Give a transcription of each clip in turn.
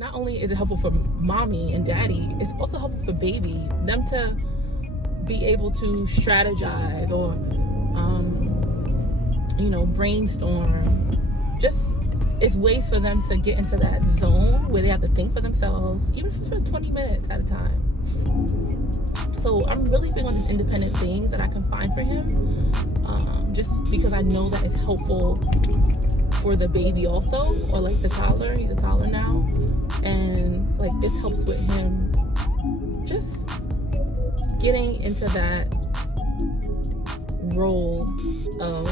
not only is it helpful for mommy and daddy, it's also helpful for baby, them to be able to strategize or brainstorm. Just, it's ways for them to get into that zone where they have to think for themselves, even if it's for 20 minutes at a time. So I'm really big on these independent things that I can find for him, just because I know that it's helpful for the baby also, or like the toddler. He's a toddler now, and like this helps with him just getting into that role of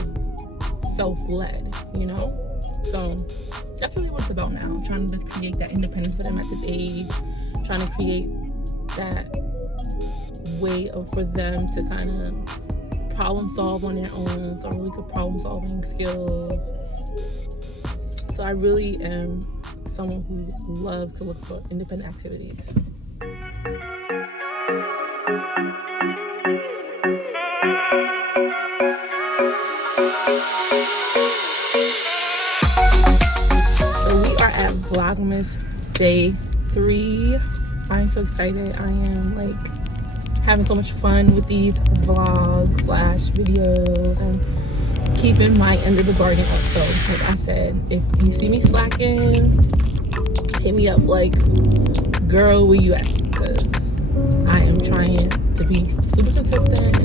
self-led, so that's really what it's about now. I'm trying to just create that independence for them at this age, trying to create that way for them to kind of problem solve on their own, so really good problem solving skills. So I really am someone who loves to look for independent activities. So we are at VLOGMAS day 3. I'm so excited. I am like having so much fun with these vlogs / videos and keeping my end of the bargain up. So like I said, if you see me slacking, hit me up like, girl, where you at? Because I am trying to be super consistent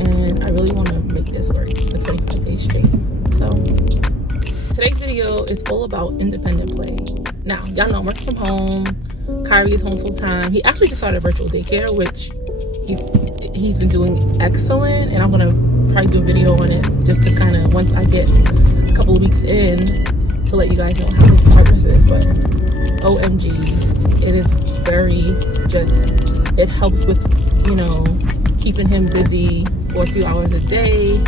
and I really want to make this work for 25 days straight. So today's video is all about independent play. Now, y'all know I'm working from home. Kyrie is home full time. He actually just started virtual daycare, which he's been doing excellent, and I'm gonna probably do a video on it just to kind of, once I get a couple of weeks in, to let you guys know how his progress is. But OMG, it is very it helps with keeping him busy for a few hours a day.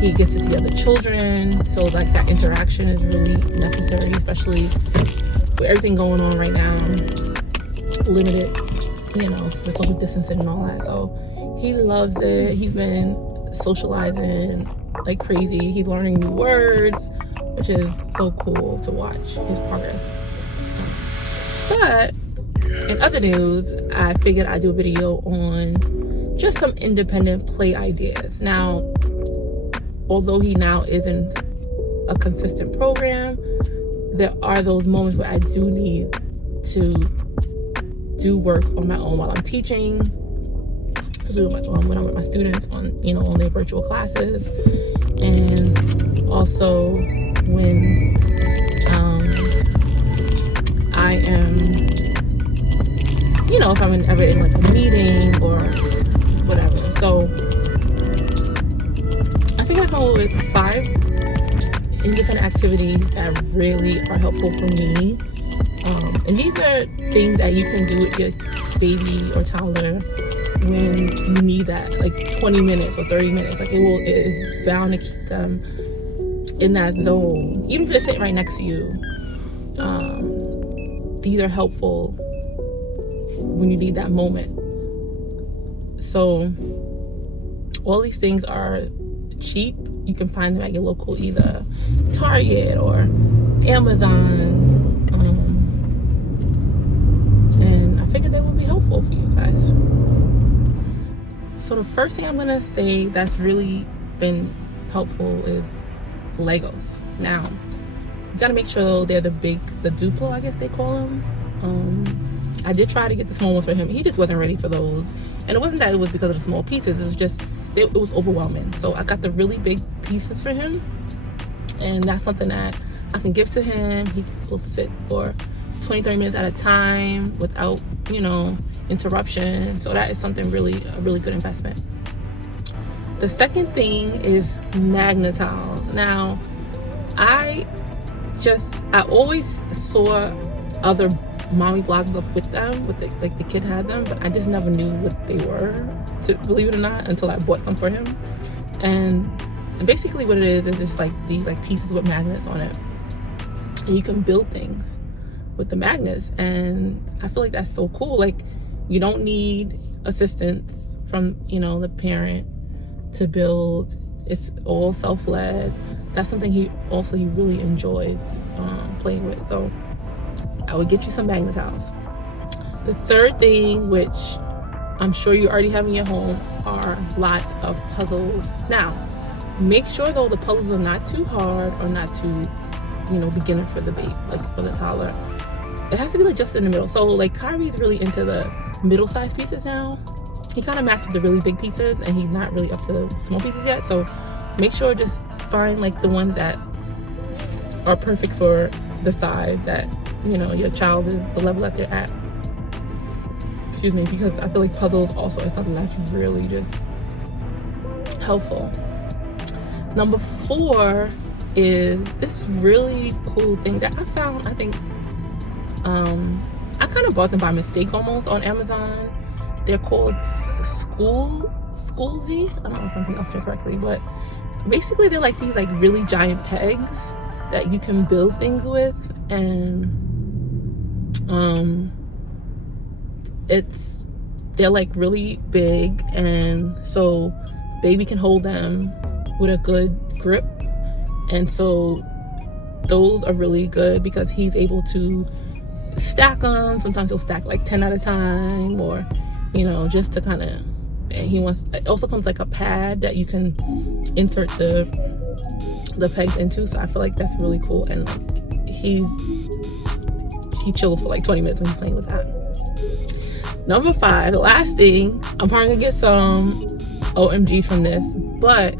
He gets to see other children, so like that interaction is really necessary, especially with everything going on right now, limited with social distancing and all that. So he loves it. He's been socializing like crazy. He's learning new words, which is so cool to watch his progress. But in other news, I figured I'd do a video on just some independent play ideas. Now, although he now is in a consistent program, there are those moments where I do need to do work on my own while I'm teaching, when I'm with my students on their virtual classes, and also when I am if I'm ever in like a meeting or whatever. So I think I come up with 5 independent activities that really are helpful for me. And these are things that you can do with your baby or toddler when you need that, like 20 minutes or 30 minutes. Like it is bound to keep them in that zone, even if they're sitting right next to you. These are helpful when you need that moment. So all these things are cheap. You can find them at your local either Target or Amazon. And I figured they would be helpful for you guys. So the first thing I'm gonna say that's really been helpful is Legos. Now, you gotta make sure they're the Duplo, I guess they call them. I did try to get the small ones for him. He just wasn't ready for those. And it wasn't that it was because of the small pieces. It was just, it was overwhelming. So I got the really big pieces for him. And that's something that I can give to him. He will sit for 20-30 minutes at a time without interruption. So that is something a really good investment. The second thing is magnetiles. Now, I always saw other mommy blogs and stuff with them, the kid had them, but I just never knew what they were, to believe it or not, until I bought some for him. And basically what it is just like these pieces with magnets on it, and you can build things with the magnets. And I feel like that's so cool. Like, you don't need assistance from the parent to build. It's all self-led. That's something he really enjoys playing with. So I would get you some Magnetiles. The third thing, which I'm sure you already have in your home, are lots of puzzles. Now, make sure though the puzzles are not too hard or not too, beginner for the baby, like for the toddler. It has to be like just in the middle. So like Kyrie's really into the middle-sized pieces now. He kind of mastered the really big pieces and he's not really up to the small pieces yet. So make sure just find like the ones that are perfect for the size that, your child is, the level that they're at. Excuse me, because I feel like puzzles also is something that's really just helpful. Number 4 is this really cool thing that I found. I think I kind of bought them by mistake almost on Amazon. They're called Schoolsy. I don't know if I'm pronouncing it correctly, but basically they're like these like really giant pegs that you can build things with, and they're like really big, and so baby can hold them with a good grip. And so those are really good because he's able to stack them. Sometimes he'll stack like 10 at a time, or just to kind of, it also comes like a pad that you can insert the pegs into. So I feel like that's really cool, and like he chills for like 20 minutes when he's playing with that. Number 5, the last thing, I'm probably gonna get some OMG from this, but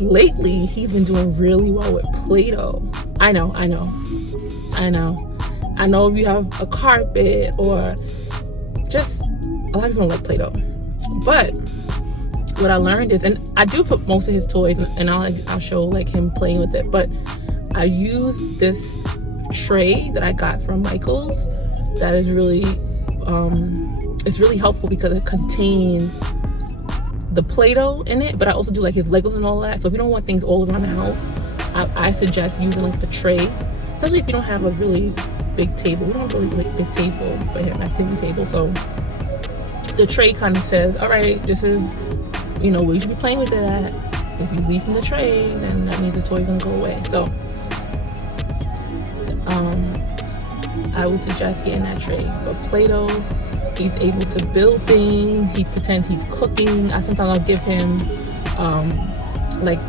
lately he's been doing really well with Play-Doh. I know if you have a carpet, or just a lot of people don't like Play-Doh, but what I learned is, and I do put most of his toys, and I'll show like him playing with it, but I use this tray that I got from Michael's that is really it's really helpful because it contains the Play-Doh in it, but I also do like his Legos and all that. So if you don't want things all around the house, I suggest using like the tray, especially if you don't have a really big table. We don't have a really big table for him, activity table. So the tray kind of says, all right, this is, where you should be playing with it at. If you leave from the tray, then that means the toy's gonna go away. So I would suggest getting that tray. But Play-Doh, he's able to build things. He pretends he's cooking. Sometimes I'll give him like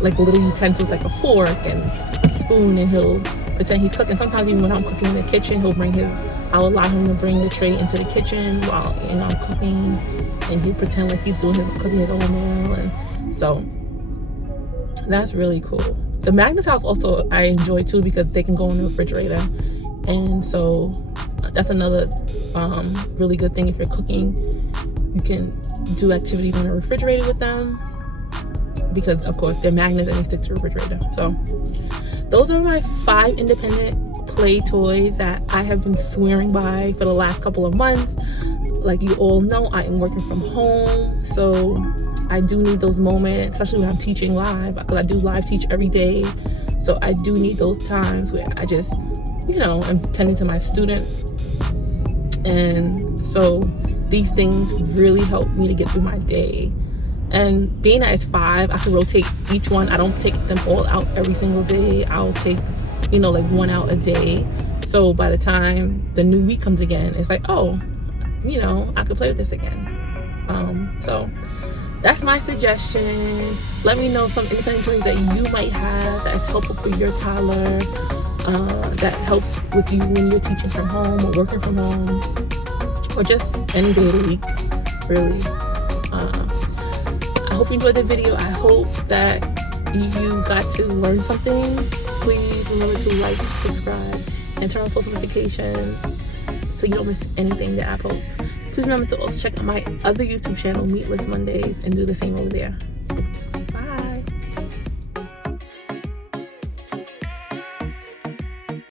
little utensils like a fork and a spoon, and he'll pretend he's cooking. Sometimes even when I'm cooking in the kitchen, I'll allow him to bring the tray into the kitchen while I'm cooking, and he'll pretend like he's cooking his own meal. And so that's really cool. The Magnetiles also I enjoy too because they can go in the refrigerator, and so that's another really good thing. If you're cooking, you can do activities in the refrigerator with them because of course they're magnets and they stick to the refrigerator. So those are my 5 independent play toys that I have been swearing by for the last couple of months. Like you all know, I am working from home, so I do need those moments, especially when I'm teaching live, because I do live teach every day. So I do need those times where I just, am tending to my students. And so these things really help me to get through my day. And being that it's 5, I can rotate each one. I don't take them all out every single day. I'll take, like 1 out a day. So by the time the new week comes again, it's like, oh, I could play with this again. So that's my suggestion. Let me know some independent toys that you might have that is helpful for your toddler, that helps with you when you're teaching from home or working from home, or just any day of the week, really. I hope you enjoyed the video. I hope that you got to learn something. Please remember to like, subscribe, and turn on post notifications so you don't miss anything that I post. Please remember to also check out my other YouTube channel, Meatless Mondaze, and do the same over there.